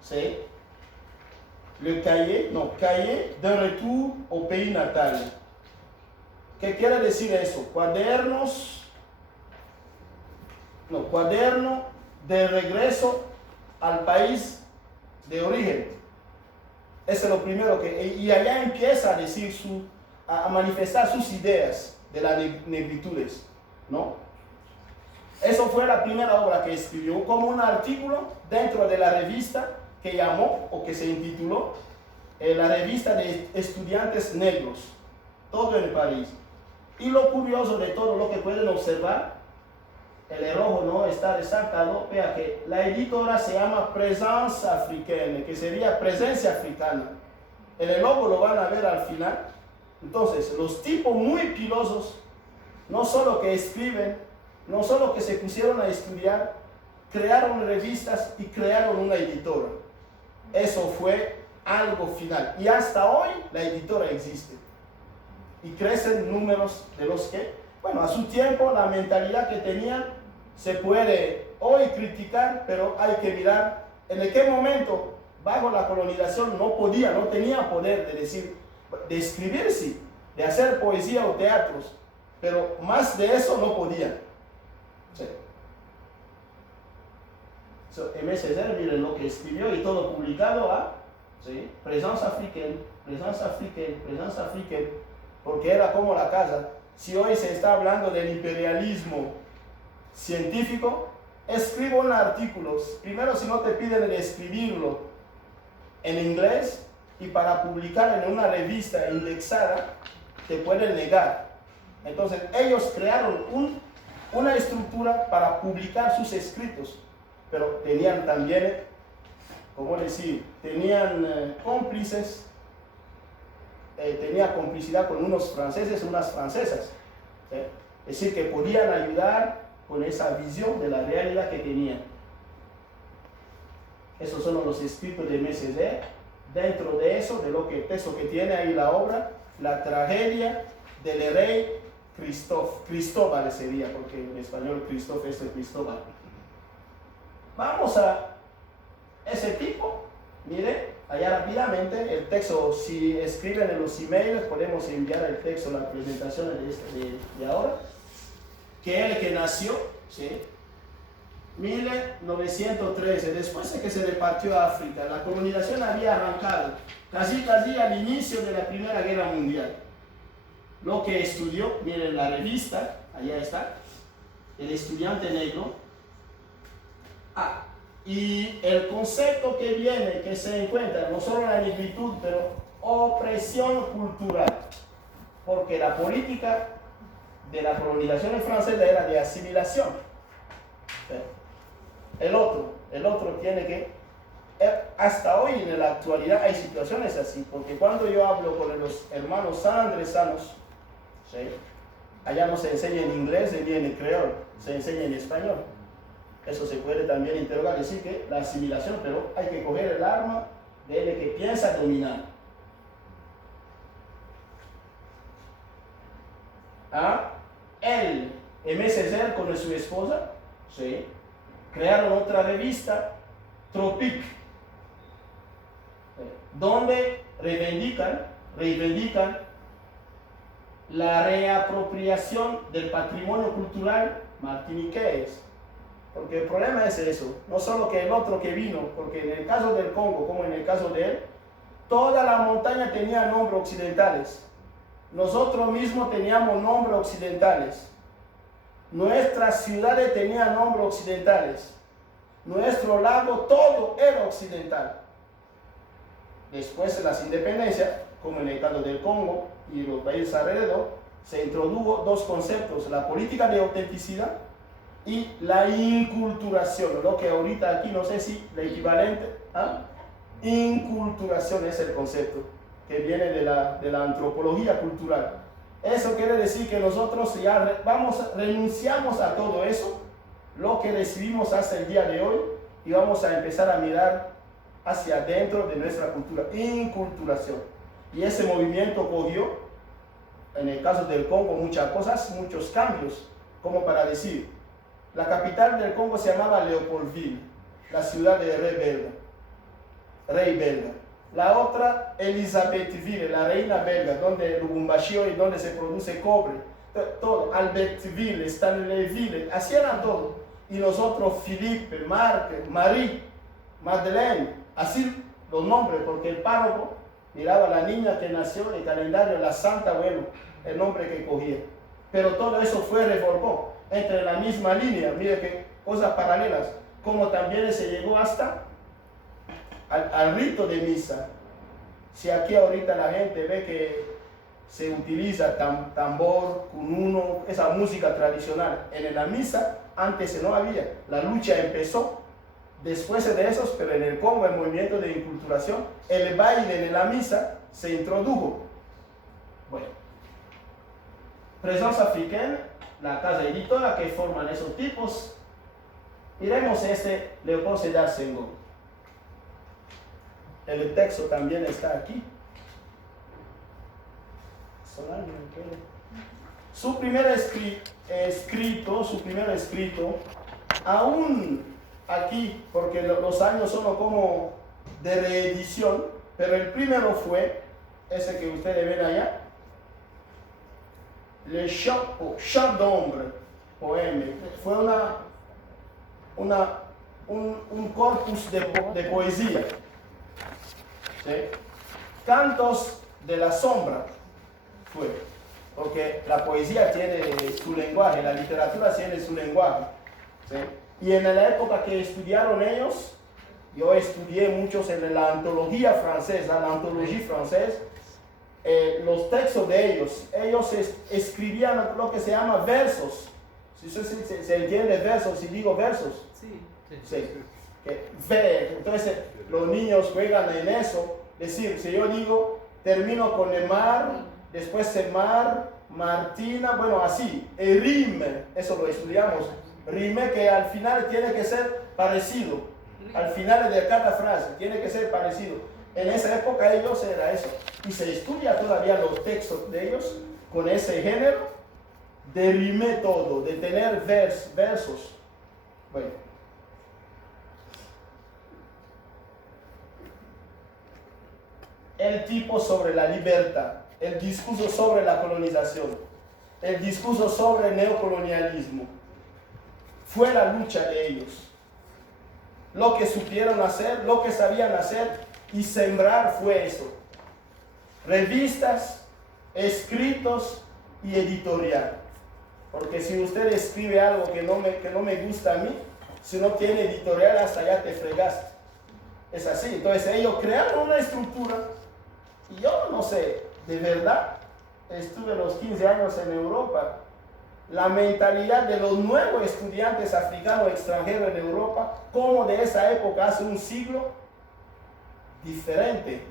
c'est le cahier, non, cahier d'un retour au pays natal. ¿Qué quiere decir eso? Cuadernos, no, cuaderno de regreso al país de origen. Eso es lo primero que, y allá empieza a decir a manifestar sus ideas de las negritudes, ¿no? Eso fue la primera obra que escribió como un artículo dentro de la revista que llamó o que se intituló la revista de estudiantes negros, todo en París. Y lo curioso de todo lo que pueden observar, el rojo no está resaltado, vea que la editora se llama Présence Africaine, que sería presencia africana. El logo lo van a ver al final. Entonces, los tipos muy pilosos, no solo que escriben, no solo que se pusieron a estudiar, crearon revistas y crearon una editora. Eso fue algo final. Y hasta hoy la editora existe. Y crecen números de los que, bueno, a su tiempo la mentalidad que tenían se puede hoy criticar, pero hay que mirar en qué momento bajo la colonización no tenía poder de decir, de escribir sí, de hacer poesía o teatros, pero más de eso no podían. Sí. Aimé Césaire, miren lo que escribió y todo publicado a ¿sí? Présence Africaine, Présence Africaine, Présence Africaine, porque era como la casa. Si hoy se está hablando del imperialismo científico, escribo un artículo. Primero, si no te piden de escribirlo en inglés y para publicar en una revista indexada, te pueden negar. Entonces, ellos crearon una estructura para publicar sus escritos, pero tenían también, ¿cómo decir? Tenían cómplices, tenía complicidad con unos franceses, unas francesas. ¿Sí? Es decir, que podían ayudar con esa visión de la realidad que tenían. Esos son los escritos de Aimé Césaire. Dentro de eso, de lo que texto que tiene ahí la obra, la tragedia del rey Cristóbal sería, porque en español Christophe es el Cristóbal. Vamos a ese tipo, mire, allá rápidamente, el texto, si escriben en los emails, podemos enviar el texto, las presentaciones de ahora, que él que nació, ¿sí? 1913, después de que se repartió a África, la colonización había arrancado, casi al inicio de la Primera Guerra Mundial. Lo que estudió, miren la revista, allá está, el estudiante negro. Y el concepto que viene, que se encuentra, no solo la negritud, pero opresión cultural, porque la política de la colonización francesa era de asimilación. El otro tiene que, hasta hoy en la actualidad hay situaciones así, porque cuando yo hablo con los hermanos sanandresanos, ¿sí? Allá no se enseña en inglés ni en creol, se enseña en español. Eso se puede también interrogar, decir que la asimilación, pero hay que coger el arma de él que piensa dominar. Él, Aimé Césaire con su esposa, ¿sí? Crearon otra revista, Tropique, donde reivindican la reapropiación del patrimonio cultural martiniqués. Porque el problema es eso, no solo que el otro que vino, porque en el caso del Congo, como en el caso de él, toda la montaña tenía nombres occidentales. Nosotros mismos teníamos nombres occidentales. Nuestras ciudades tenían nombres occidentales. Nuestro lago, todo era occidental. Después de las independencias, como en el caso del Congo y los países alrededor, se introdujo dos conceptos, la política de autenticidad y la inculturación, lo que ahorita aquí no sé si la equivalente a inculturación es el concepto que viene de la antropología cultural. Eso quiere decir que nosotros ya renunciamos a todo eso, lo que recibimos hasta el día de hoy, y vamos a empezar a mirar hacia adentro de nuestra cultura, inculturación. Y ese movimiento cogió, en el caso del Congo, muchas cosas, muchos cambios, como para decir, la capital del Congo se llamaba Leopoldville, la ciudad de Rebelde. rey belga. La otra, Elisabethville, la reina belga, donde Lubumbashi y donde se produce cobre. Todo, Albertville, Stanleyville, así eran todos. Y nosotros, Philippe, Marc, Marie, Madeleine, así los nombres, porque el párroco miraba a la niña que nació en el calendario, la santa, bueno, el nombre que cogía. Pero todo eso fue reformado entre la misma línea, mire que cosas paralelas, como también se llegó hasta al rito de misa. Si aquí ahorita la gente ve que se utiliza tambor, cununo, esa música tradicional en la misa, antes no había. La lucha empezó después de esos, pero en el Congo, el movimiento de inculturación, el baile en la misa se introdujo. Bueno, Présence africaine, la casa editora que forman esos tipos. Miremos este Leopold Sédar Senghor. El texto también está aquí. Su primer escrito, aún aquí, porque los años son como de reedición, pero el primero fue ese que ustedes ven allá, Le Chant d'Ombre, poema. Fue un corpus de poesía. ¿Sí? Cantos de la sombra fue, porque la poesía tiene su lenguaje, la literatura tiene su lenguaje. ¿Sí? Y en la época que estudiaron ellos, yo estudié muchos en la antología francesa, los textos de ellos escribían lo que se llama versos. Si se entiende versos, si digo versos. Sí. Entonces los niños juegan en eso. Es decir, si yo digo, termino con el mar, después el mar, Martina, bueno, así. El rime, eso lo estudiamos. Rime que al final tiene que ser parecido. Al final de cada frase tiene que ser parecido. En esa época ellos era eso. Y se estudia todavía los textos de ellos con ese género de rime todo, de tener versos. Bueno. El tipo sobre la libertad, el discurso sobre la colonización, el discurso sobre el neocolonialismo. Fue la lucha de ellos. Lo que supieron hacer, lo que sabían hacer y sembrar fue eso. Revistas, escritos y editorial. Porque si usted escribe algo que no me gusta a mí, si no tiene editorial, hasta ya te fregaste. Es así. Entonces ellos crearon una estructura. Y yo no sé, de verdad, estuve los 15 años en Europa. La mentalidad de los nuevos estudiantes africanos extranjeros en Europa, como de esa época hace un siglo, diferente.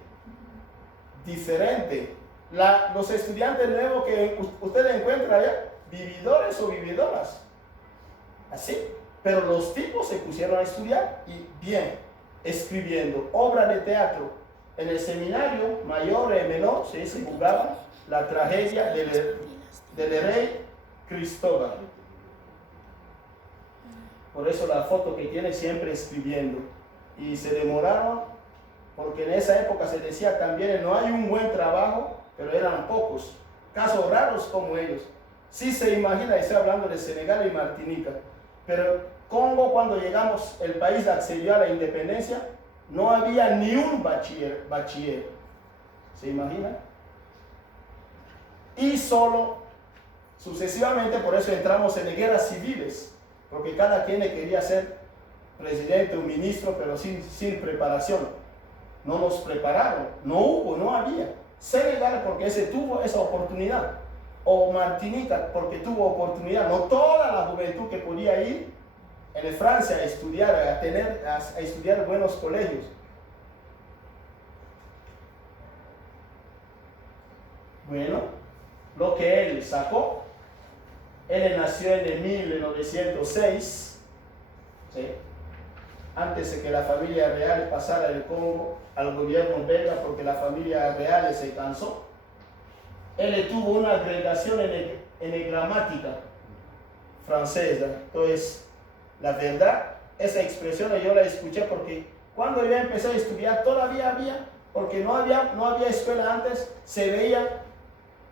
Los estudiantes nuevos que ustedes encuentran allá, vividores o vividoras, así. Pero los tipos se pusieron a estudiar y bien, escribiendo obras de teatro. En el seminario mayor y menor se jugaba la tragedia del rey Cristóbal. Por eso la foto que tiene siempre escribiendo. Y se demoraron, porque en esa época se decía también, no hay un buen trabajo, pero eran pocos. Casos raros como ellos. Sí se imagina, estoy hablando de Senegal y Martinica. Pero Congo, cuando llegamos, el país accedió a la independencia, no había ni un bachiller. ¿Se imagina? Y solo, sucesivamente, por eso entramos en guerras civiles, porque cada quien quería ser presidente o ministro, pero sin preparación. No nos prepararon, no había. Senegal porque ese tuvo esa oportunidad, o Martinica porque tuvo oportunidad, no toda la juventud que podía ir en Francia a estudiar, a estudiar buenos colegios. Bueno, lo que él sacó, él nació en 1906, ¿sí? Antes de que la familia real pasara del Congo al gobierno belga, porque la familia real se cansó. Él tuvo una agregación en gramática francesa. Entonces, la verdad, esa expresión yo la escuché porque Cuando yo empecé a estudiar todavía había, porque no había escuela antes, se veía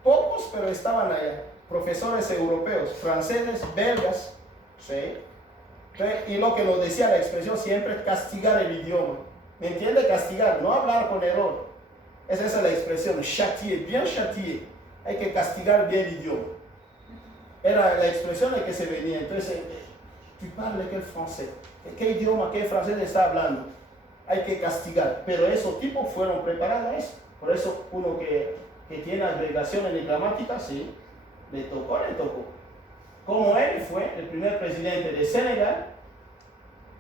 pocos, pero estaban allá, profesores europeos, franceses, belgas, ¿sí? Y lo que nos decía la expresión siempre, castigar el idioma. ¿Me entiende? Castigar, no hablar con error. Esa es la expresión, châtier, bien châtier. Hay que castigar bien el idioma. Era la expresión de que se venía. Entonces, tu parles quel français. ¿Qué idioma, qué francés está hablando? Hay que castigar. Pero esos tipos fueron preparados a eso. Por eso uno que tiene agregación en gramática, sí, le tocó. Como él fue el primer presidente de Senegal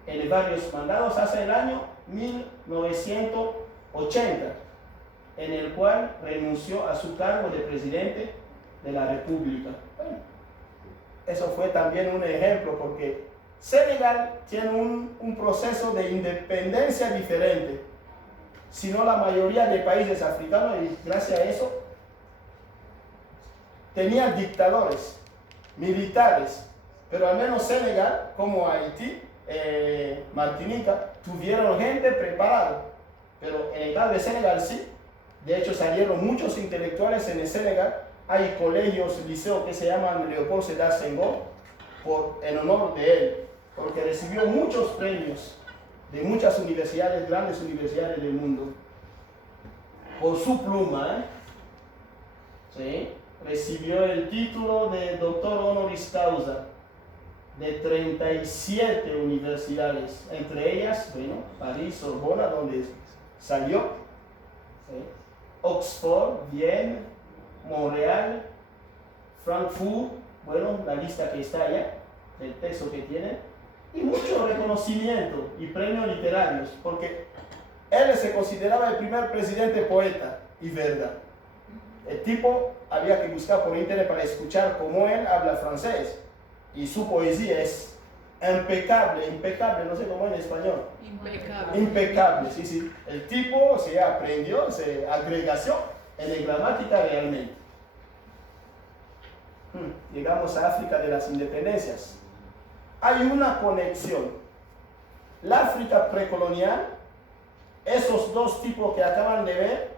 en varios mandados hace el año 1980, en el cual renunció a su cargo de presidente de la República. Bueno, eso fue también un ejemplo porque Senegal tiene un proceso de independencia diferente, sino la mayoría de países africanos, y gracias a eso tenían dictadores militares, pero al menos Senegal, como Haití, Martinica, tuvieron gente preparada, pero en el caso de Senegal sí. De hecho salieron muchos intelectuales en el Senegal. Hay colegios, liceos que se llaman Léopold Sédar Senghor en honor de él, porque recibió muchos premios de muchas universidades, grandes universidades del mundo, por su pluma, ¿sí? Recibió el título de doctor honoris causa de 37 universidades, entre ellas, bueno, París, Sorbona, donde salió, ¿sí? Oxford, Viena, Montreal, Frankfurt, bueno, la lista que está allá, el texto que tiene, y mucho reconocimiento y premios literarios, porque él se consideraba el primer presidente poeta y verdad. El tipo había que buscar por internet para escuchar cómo él habla francés, y su poesía es impecable, no sé cómo en español. Impecable, sí. El tipo se aprendió, agregación en la gramática realmente. Llegamos a África de las independencias. Hay una conexión. La África precolonial, esos dos tipos que acaban de ver,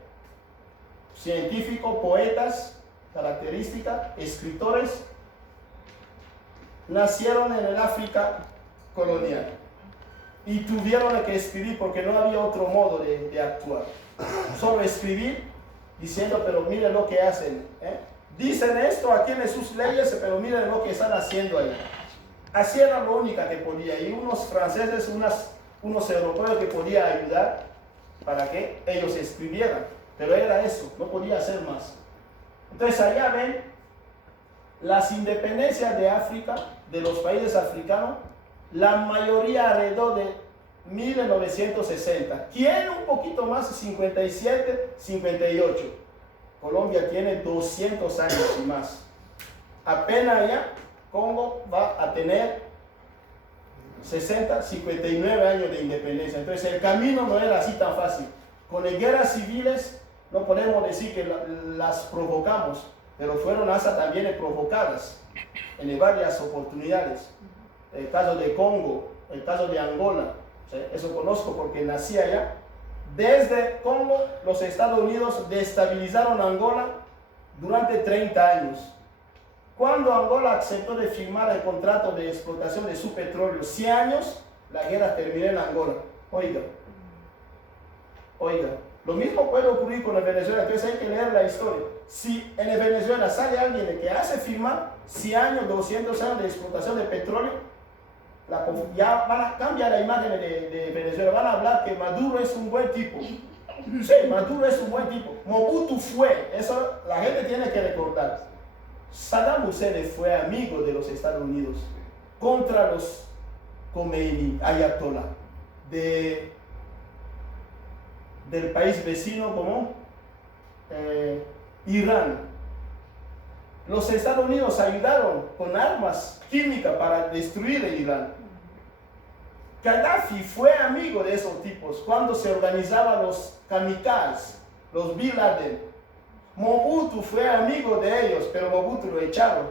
científicos, poetas, características, escritores, nacieron en el África colonial y tuvieron que escribir porque no había otro modo de actuar. Solo escribir diciendo, pero miren lo que hacen. Dicen esto aquí en sus leyes, pero miren lo que están haciendo ahí. Así era lo único que podía. Y unos franceses, unos europeos que podían ayudar para que ellos escribieran. Pero era eso, no podía hacer más. Entonces allá ven las independencias de África, de los países africanos, la mayoría alrededor de 1960. Tiene un poquito más, 57, 58. Colombia tiene 200 años y más. Apenas ya Congo va a tener 60, 59 años de independencia. Entonces el camino no era así tan fácil. Con las guerras civiles no podemos decir que las provocamos, pero fueron hasta también provocadas en varias oportunidades. El caso de Congo, el caso de Angola, ¿sí? Eso conozco porque nací allá. Desde Congo, los Estados Unidos destabilizaron Angola durante 30 años. Cuando Angola aceptó de firmar el contrato de explotación de su petróleo 100 años, la guerra terminó en Angola. Oiga, lo mismo puede ocurrir con el Venezuela, entonces hay que leer la historia. Si en el Venezuela sale alguien que hace firmar 100 años, 200 años de explotación de petróleo, ya van a cambiar la imagen de Venezuela, van a hablar que Maduro es un buen tipo. Sí, Maduro es un buen tipo. Mobutu fue, eso la gente tiene que recordar. Saddam Hussein fue amigo de los Estados Unidos contra los Khomeini, Ayatollah, del país vecino como Irán. Los Estados Unidos ayudaron con armas químicas para destruir el Irán. Gaddafi fue amigo de esos tipos cuando se organizaban los kamikazes, los Bin Laden. Mobutu fue amigo de ellos, pero Mobutu lo echaron.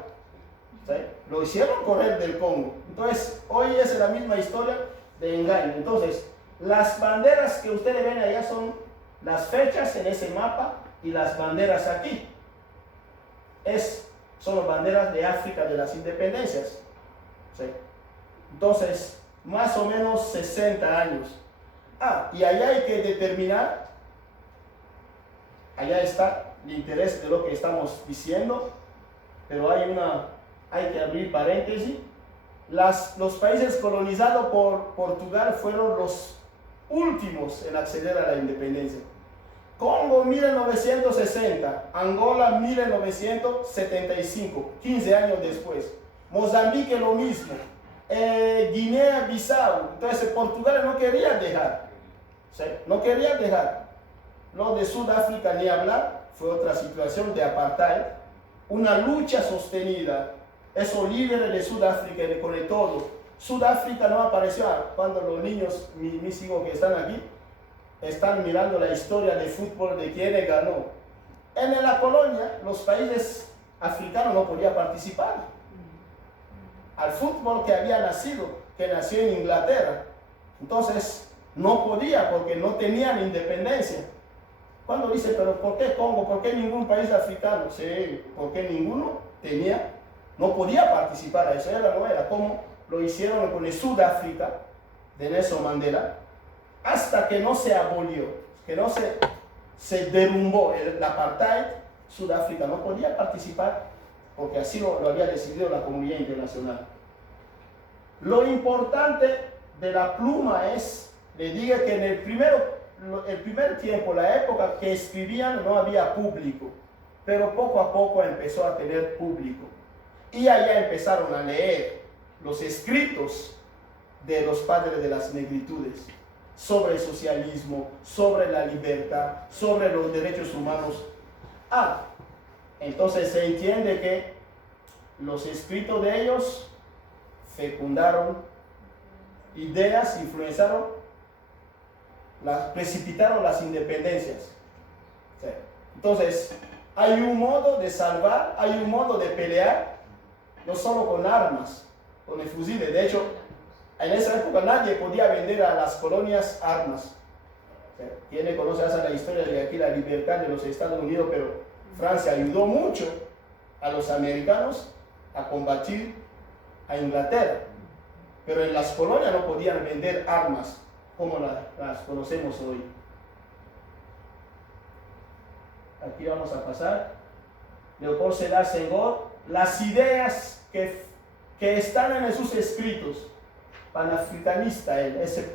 ¿Sí? Lo hicieron correr del Congo. Entonces, hoy es la misma historia de engaño. Entonces, Las banderas que ustedes ven allá son las fechas en ese mapa y las banderas aquí. Son las banderas de África de las independencias. ¿Sí? Entonces, más o menos 60 años. Y allá hay que determinar, allá está el interés de lo que estamos diciendo, pero hay que abrir paréntesis. Los países colonizados por Portugal fueron los últimos en acceder a la independencia. Congo 1960, Angola 1975, 15 años después. Mozambique lo mismo, Guinea-Bissau. Entonces Portugal no quería dejar, ¿sí? No quería dejar. Lo de Sudáfrica ni hablar, fue otra situación de apartheid, una lucha sostenida. Esos líderes de Sudáfrica y de todo. Sudáfrica no apareció cuando los niños, mis hijos que están aquí, están mirando la historia de fútbol de quién ganó. En la colonia, los países africanos no podían participar al fútbol que nació en Inglaterra. Entonces, no podía porque no tenían independencia. Cuando dice, pero ¿por qué Congo? ¿Por qué ningún país africano? Sí, porque ninguno no podía participar a eso. No era como lo hicieron con el Sudáfrica de Nelson Mandela, hasta que no se abolió, que no se derrumbó el apartheid. Sudáfrica no podía participar porque así lo había decidido la comunidad internacional. Lo importante de la pluma le digo que en el primer tiempo, la época que escribían, no había público, pero poco a poco empezó a tener público. Y allá empezaron a leer los escritos de los padres de las negritudes sobre el socialismo, sobre la libertad, sobre los derechos humanos. Entonces se entiende que los escritos de ellos fecundaron ideas, precipitaron las independencias. ¿Sí? Entonces, hay un modo de salvar, hay un modo de pelear, no solo con armas, con el fusil. De hecho, en esa época nadie podía vender a las colonias armas. ¿Quién conoce la historia de aquí, la libertad de los Estados Unidos? Pero Francia ayudó mucho a los americanos a combatir a Inglaterra. Pero en las colonias no podían vender armas como las conocemos hoy. Aquí vamos a pasar. Leopold Sédar Senghor, las ideas que están en sus escritos, panafricanista, ese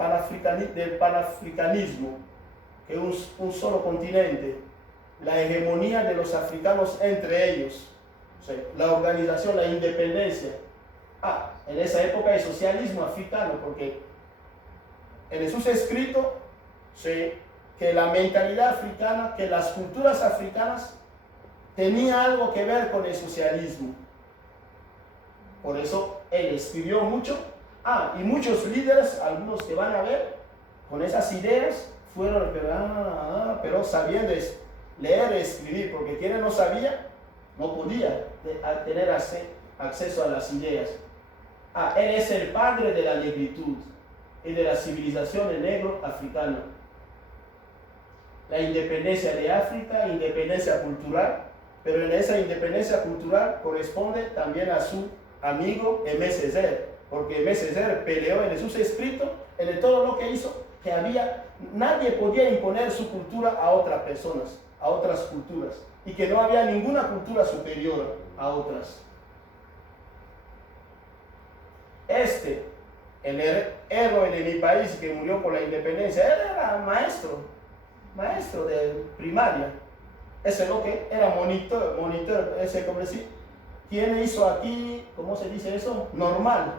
del panafricanismo, que es un solo continente, la hegemonía de los africanos entre ellos, o sea, la organización, la independencia. En esa época el socialismo africano, porque en sus escritos, sí, que la mentalidad africana, que las culturas africanas tenía algo que ver con el socialismo. Por eso él escribió mucho. Y muchos líderes, algunos que van a ver, con esas ideas, fueron, pero sabían leer y escribir, porque quien no sabía, no podía tener acceso a las ideas. Él es el padre de la negritud y de la civilización del negro africano. La independencia de África, independencia cultural, pero en esa independencia cultural corresponde también a su amigo Aimé Césaire, porque Aimé Césaire peleó en sus escritos, en todo lo que hizo, que nadie podía imponer su cultura a otras personas, a otras culturas, y que no había ninguna cultura superior a otras. El héroe de mi país que murió por la independencia, él era maestro de primaria. Ese lo que era monitor, ese como decir, ¿quién hizo aquí, cómo se dice eso? Normal.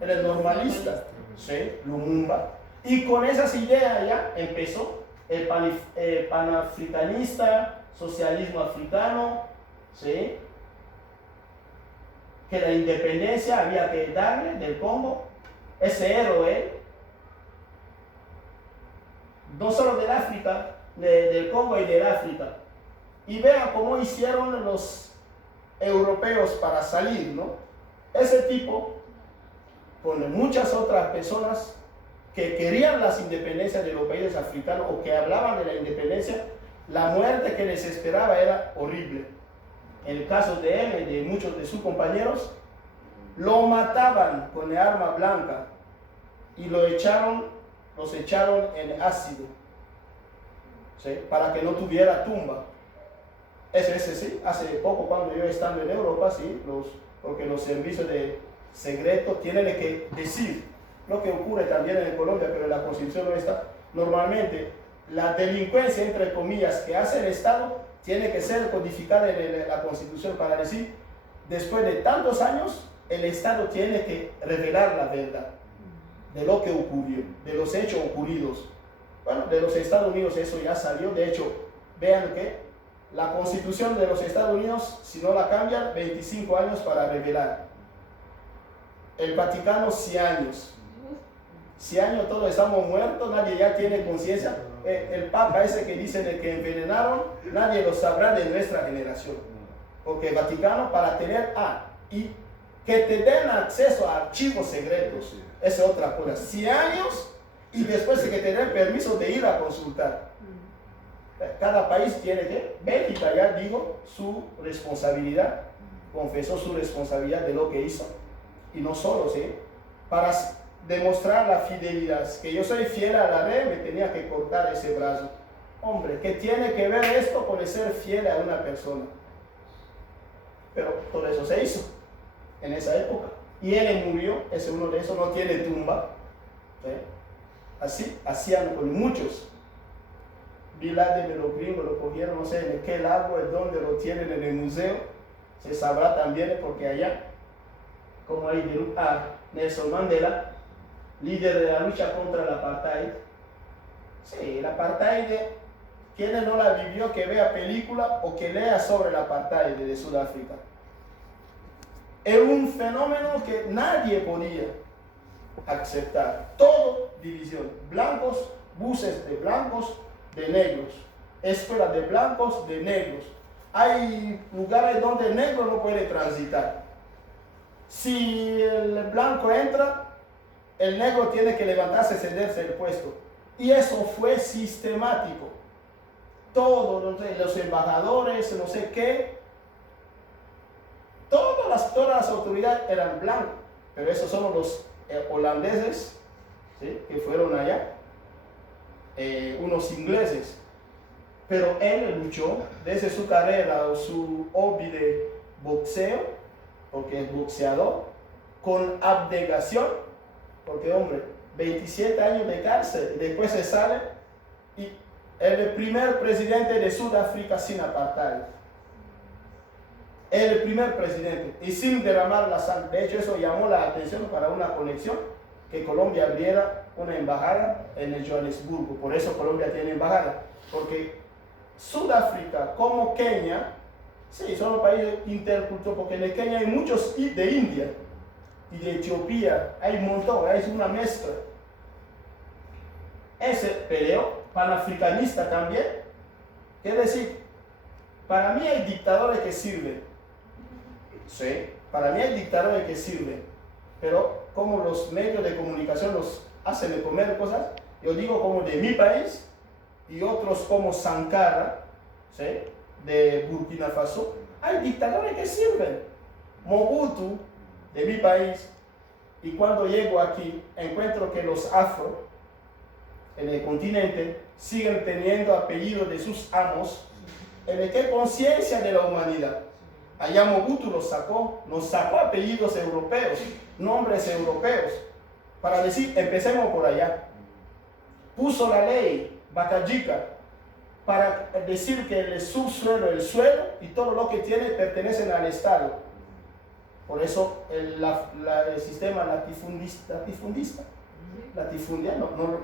Él es normalista, ¿sí? Lumumba. Y con esas ideas ya empezó el panafricanista, socialismo africano, ¿sí? Que la independencia había que darle del Congo. Ese héroe, no solo del África, del Congo y del África. Y vean cómo hicieron los europeos para salir, ¿no? Ese tipo, con muchas otras personas, que querían las independencias de los países africanos o que hablaban de la independencia, la muerte que les esperaba era horrible. En el caso de él y de muchos de sus compañeros, lo mataban con el arma blanca y los echaron en ácido, ¿sí? Para que no tuviera tumba. Ese sí, hace poco cuando yo estando en Europa, sí, porque los servicios de secreto tienen que decir lo que ocurre también en Colombia, pero en la Constitución no está. Normalmente, la delincuencia, entre comillas, que hace el Estado, tiene que ser codificada en la Constitución para decir, después de tantos años, el Estado tiene que revelar la verdad de lo que ocurrió, de los hechos ocurridos. Bueno, de los Estados Unidos eso ya salió. De hecho, vean que la Constitución de los Estados Unidos, si no la cambian, 25 años para revelar. El Vaticano, 100 años. 100 años todos estamos muertos, nadie ya tiene conciencia. El Papa ese que dice de que envenenaron, nadie lo sabrá de nuestra generación. Porque el Vaticano, para tener y que te den acceso a archivos secretos, esa es otra cosa. 100 años y después de que te den permiso de ir a consultar. Cada país tiene que, Bélgica ya dijo su responsabilidad, confesó su responsabilidad de lo que hizo. Y no solo, ¿sí? Para demostrar la fidelidad, que yo soy fiel a la ley, me tenía que cortar ese brazo. Hombre, ¿qué tiene que ver esto con el ser fiel a una persona? Pero todo eso se hizo en esa época. Y él murió, ese uno de esos no tiene tumba. ¿Sí? Así hacían con muchos. Bin Laden de los gringos lo cogieron, no sé en qué lago es donde lo tienen en el museo. Se sabrá también porque allá, como hay Nelson Mandela, líder de la lucha contra el apartheid. Sí, el apartheid, quien no la vivió, que vea película o que lea sobre el apartheid de Sudáfrica. Es un fenómeno que nadie podía aceptar. Todo división. Blancos, buses de blancos, de negros. Escuelas de blancos, de negros. Hay lugares donde el negro no puede transitar. Si el blanco entra, el negro tiene que levantarse y cederse el puesto. Y eso fue sistemático. Todos los embajadores, no sé qué, todas las autoridades eran blancos. Pero esos son los holandeses, ¿sí? Que fueron allá, unos ingleses. Pero él luchó desde su carrera o su hobby de boxeo, porque es boxeador, con abnegación, porque hombre, 27 años de cárcel, y después se sale y es el primer presidente de Sudáfrica sin apartheid. El primer presidente y sin derramar la sangre. De hecho, eso llamó la atención para una conexión, que Colombia abriera una embajada en el Johannesburgo. Por eso Colombia tiene embajada, porque Sudáfrica como Kenia, sí, son los países interculturales, porque en Kenia hay muchos de India y de Etiopía, hay un montón, es una mezcla. Ese peleo panafricanista también, quiere decir, para mí hay dictadores que sirven, sí, para mí hay dictadores que sirven, pero como los medios de comunicación los hacen de comer cosas, yo digo como de mi país y otros como Sankara, ¿sí? De Burkina Faso, hay dictadores que sirven. Mobutu, de mi país, y cuando llego aquí, encuentro que los afro en el continente siguen teniendo apellidos de sus amos, en el que conciencia de la humanidad. Allá Mobutu nos sacó apellidos europeos, nombres europeos, para decir, empecemos por allá. Puso la ley Bacayika para decir que el subsuelo, el suelo y todo lo que tiene pertenecen al Estado. Por eso el sistema latifundista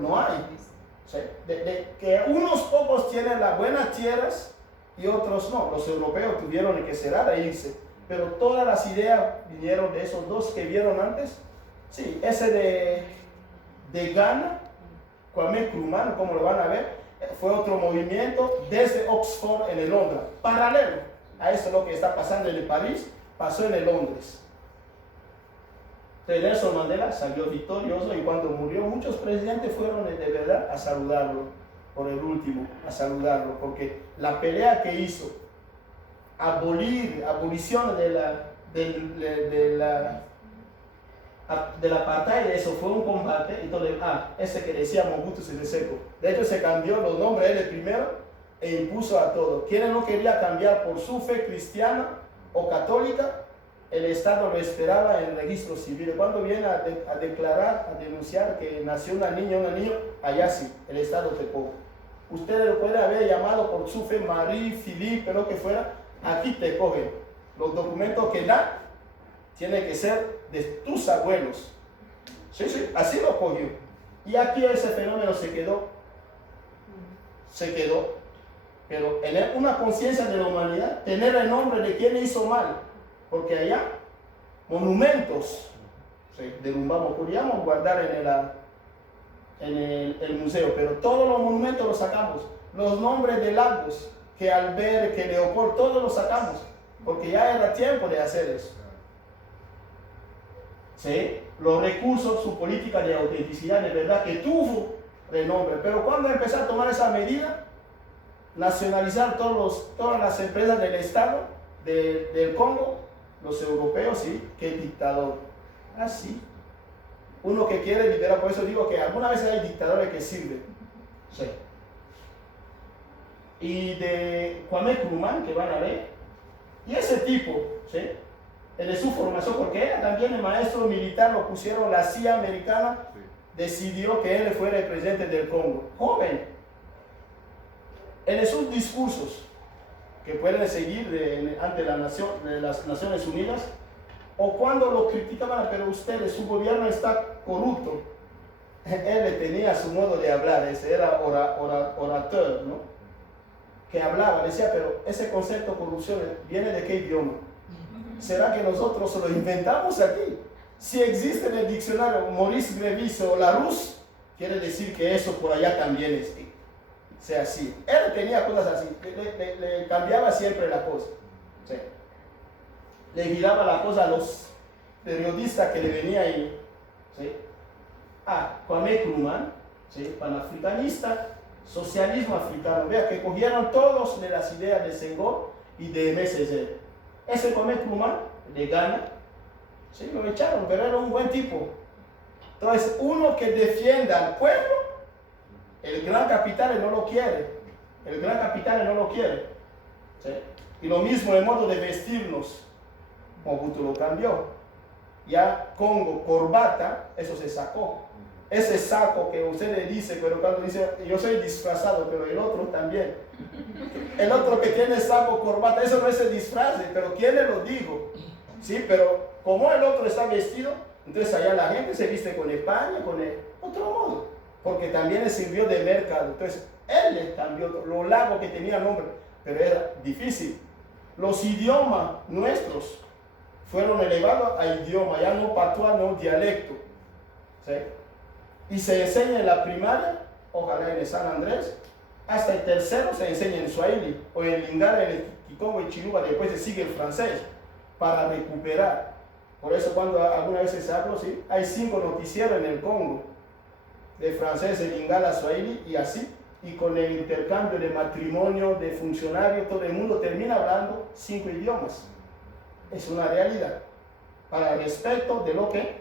no hay. O sea, que unos pocos tienen las buenas tierras y otros no. Los europeos tuvieron que cerrar e irse. Pero todas las ideas vinieron de esos dos que vieron antes. Sí, ese de Ghana, Kwame Nkrumah, como lo van a ver, fue otro movimiento desde Oxford en el Londres, paralelo a eso lo que está pasando en el París, pasó en el Londres. Entonces Nelson Mandela salió victorioso y cuando murió muchos presidentes fueron de verdad a saludarlo, por el último, a saludarlo, porque la pelea que hizo, abolición del apartheid, eso fue un combate. Entonces, ese que decía Mobutu Sese Seko, de hecho se cambió los nombres él primero e impuso a todos. Quien no quería cambiar por su fe cristiana o católica, el Estado lo esperaba en el registro civil. Cuando viene a declarar, a denunciar que nació una niña, allá sí, el Estado te coge. Ustedes lo pueden haber llamado por su fe, Marie, Philippe, lo que fuera, aquí te cogen. Los documentos que dan tienen que ser de tus abuelos. Sí, así lo cogió. Y aquí ese fenómeno se quedó. Pero en una conciencia de la humanidad, tener el nombre de quien hizo mal. Porque allá, monumentos, derrumbamos, podríamos guardar en el museo, pero todos los monumentos los sacamos. Los nombres de lagos, que Albert, que Leopold, todos los sacamos, porque ya era tiempo de hacer eso. ¿Sí? Los recursos, su política de autenticidad, de verdad que tuvo renombre, pero cuando empezó a tomar esa medida, nacionalizar todas las empresas del Estado del Congo, los europeos, sí, qué dictador. Así. Uno que quiere liberar, por eso digo que algunas veces hay dictadores que sirven. Sí. Y de Kwame Nkrumah, que van a ver, y ese tipo, ¿sí? De su formación, porque era también el maestro militar, lo pusieron, la CIA americana decidió que él fuera el presidente del Congo. Joven. En sus discursos, que pueden seguir ante las Naciones Unidas, o cuando lo criticaban, pero ustedes, su gobierno está corrupto. Él tenía su modo de hablar, ese era orator, ¿no? Que hablaba, decía, pero ese concepto de corrupción viene de qué idioma. ¿Será que nosotros lo inventamos aquí? Si existe en el diccionario Maurice Grevis o Larousse, quiere decir que eso por allá también es. Sea así. Él tenía cosas así, le cambiaba siempre la cosa. ¿Sí? Le giraba la cosa a los periodistas que le venían ahí. ¿Sí? Kwame Nkrumah, ¿sí? Panafricanista, socialismo africano. Vea que cogieron todos de las ideas de Senghor y de MSZ. Ese Kwame Nkrumah de Ghana, ¿sí? Lo echaron, pero era un buen tipo. Entonces, uno que defienda al pueblo, el gran capital no lo quiere. El gran capital no lo quiere. ¿Sí? Y lo mismo el modo de vestirnos. Mobutu lo cambió. Ya Congo, corbata, eso se sacó. Ese saco que usted le dice, pero cuando dice, yo soy disfrazado, pero el otro también. El otro que tiene saco, corbata, eso no es el disfraz, pero ¿quién le lo dijo? Sí, pero como el otro está vestido, entonces allá la gente se viste con España, con el otro modo. Porque también le sirvió de mercado. Entonces, él le cambió lo largo que tenía nombre, pero era difícil. Los idiomas nuestros fueron elevados a idioma, ya no patois, no dialecto. ¿Sí? Y se enseña en la primaria, ojalá en el San Andrés, hasta el tercero se enseña en Swahili, o en Lingala, en el Kikongo y Chiluba, después se sigue el francés, para recuperar. Por eso cuando alguna vez se habla, ¿sí? Hay 5 noticieros en el Congo, de francés, de Lingala, Swahili y así, y con el intercambio de matrimonio, de funcionarios, todo el mundo termina hablando 5 idiomas. Es una realidad, para el respecto de lo que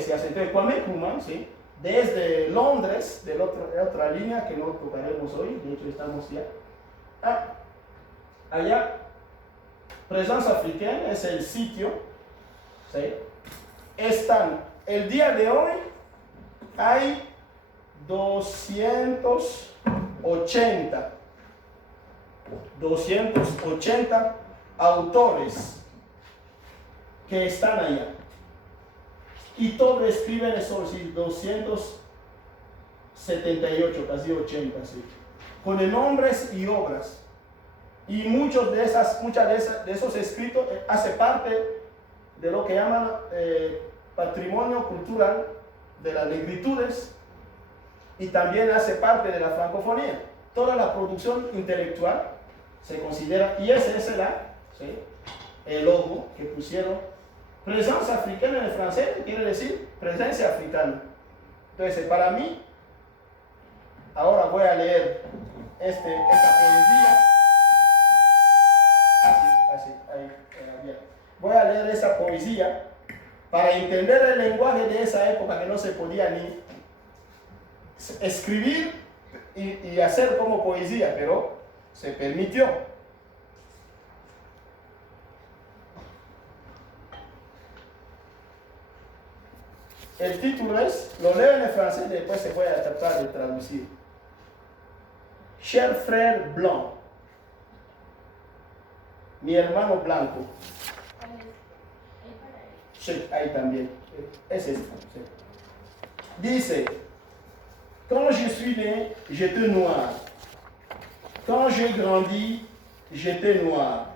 se hace. Entonces, Kwame Nkrumah, ¿sí? Desde Londres, de otra línea que no tocaremos hoy, de hecho estamos ya, allá, Presencia Africaine es el sitio, ¿sí? Están, el día de hoy, hay 280 autores que están allá. Y todos escriben eso, sí, 278, casi 80, sí, con nombres y obras. Y muchos de esos escritos hace parte de lo que llaman patrimonio cultural de las negritudes, y también hace parte de la francofonía. Toda la producción intelectual se considera, y ese es el logo que pusieron Présence africaine en el francés quiere decir presencia africana. Entonces, para mí, ahora voy a leer esta poesía. Ahí, voy a leer esa poesía para entender el lenguaje de esa época que no se podía ni escribir y hacer como poesía, pero se permitió. El título es, lo leo en el francés, después se puede tratar de traducir. Cher frère blanc, mi hermano blanco. Sí, ahí también. Es esto. Sí. Dice, quand je suis né, j'étais noir. Quand j'ai grandi, j'étais noir.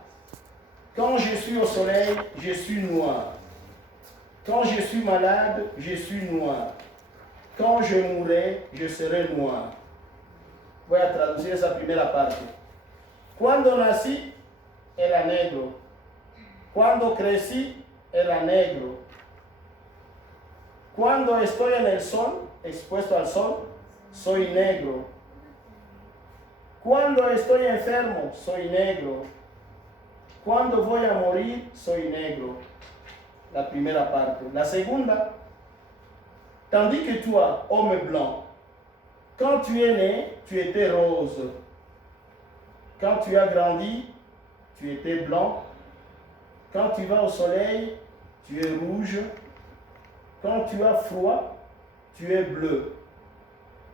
Quand je suis au soleil, je suis noir. Quand je suis malade, je suis noir. Quand je mourrai, je serai noir. Voy a traducir esa primera parte. Cuando nací, era negro. Cuando crecí, era negro. Cuando estoy en el sol, expuesto al sol, soy negro. Cuando estoy enfermo, soy negro. Cuando voy a morir, soy negro. La primera parte. La segunda, tandis que toi, homme blanc, quand tu es né, tu étais rose. Quand tu as grandi, tu étais blanc. Quand tu vas au soleil, tu es rouge. Quand tu as froid, tu es bleu.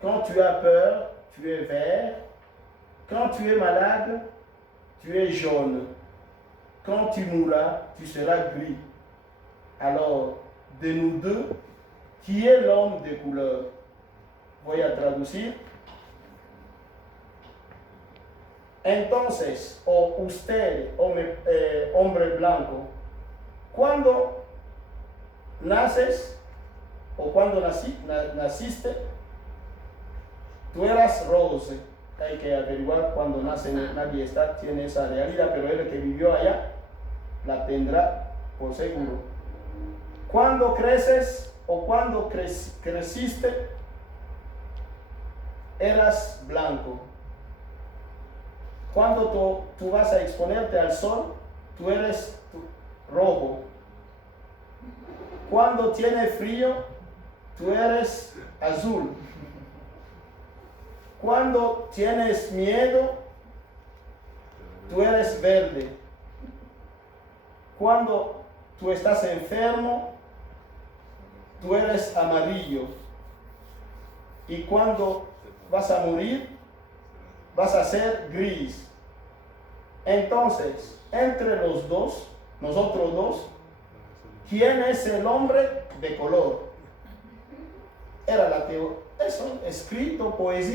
Quand tu as peur, tu es vert. Quand tu es malade, tu es jaune. Quand tu mourras, tu seras gris. Alors, de nous deux, qui est l'homme de couleur? Voy a traducir. Entonces, o usted, hombre blanco, cuando naces o cuando naciste, tú eras rose. Hay que averiguar cuando nace, nadie tiene esa realidad, pero el que vivió allá la tendrá por seguro. Cuando creces o cuando creciste, eras blanco. Cuando tú vas a exponerte al sol, tú eres rojo. Cuando tienes frío, tú eres azul. Cuando tienes miedo, tú eres verde. Cuando tú estás enfermo, tú eres amarillo. Y cuando vas a morir, vas a ser gris. Entonces, entre los dos, nosotros dos, ¿quién es el hombre de color? Era eso, escrito, poesía.